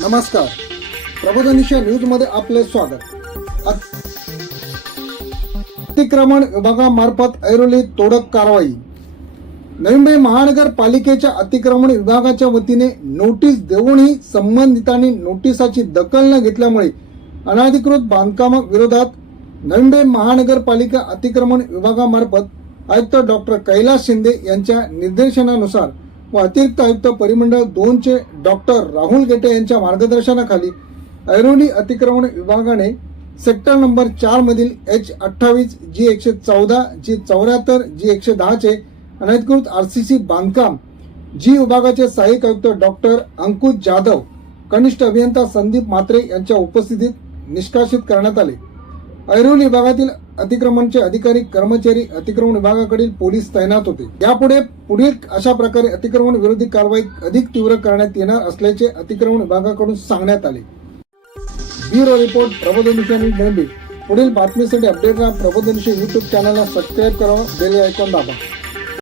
नमस्कार. प्रबोधनिशा न्यूजमध्ये आपले स्वागत. अतिक्रमण विभागामार्फत ऐरोली तोडक कारवाई. नवी मुंबई महानगरपालिकेच्या अतिक्रमण विभागाच्या वतीने नोटीस देऊनही संबंधितांनी नोटिसाची दखल न घेतल्यामुळे अनाधिकृत बांधकामाविरोधात नवी मुंबई महानगरपालिका अतिक्रमण विभागामार्फत आयुक्त डॉक्टर कैलास शिंदे यांच्या निर्देशनानुसार व अतिरिक्त आयुक्त परिमंडळ दोनचे डॉक्टर राहुल गेटे यांच्या मार्गदर्शनाखाली ऐरोली अतिक्रमण विभागाने सेक्टर नंबर चार मधील एच अठ्ठावीस जी एकशे चौदा जी चौऱ्याहत्तर जी एकशे दहाचे अनधिकृत आर सी सी बांधकाम जी विभागाचे सहाय्यक आयुक्त डॉक्टर अंकुश जाधव कनिष्ठ अभियंता संदीप म्हात्रे यांच्या उपस्थितीत निष्कासित करण्यात आले. ऐरोली विभागातील अतिक्रमणचे अधिकारी कर्मचारी अतिक्रमण विभागाकडील पोलीस तैनात होते. यापुढे पुढील अशा प्रकारे अतिक्रमण विरोधी कारवाई अधिक तीव्र करण्यात येणार असल्याचे अतिक्रमण विभागाकडून सांगण्यात आले. Bureau report Prabodhanisha news Mumbai. पुढील बातमीसाठी अपडेट राहा प्रबोधनिशा युट्यूब चॅनलला सबस्क्राईब करा बेल आयकॉन दाबा.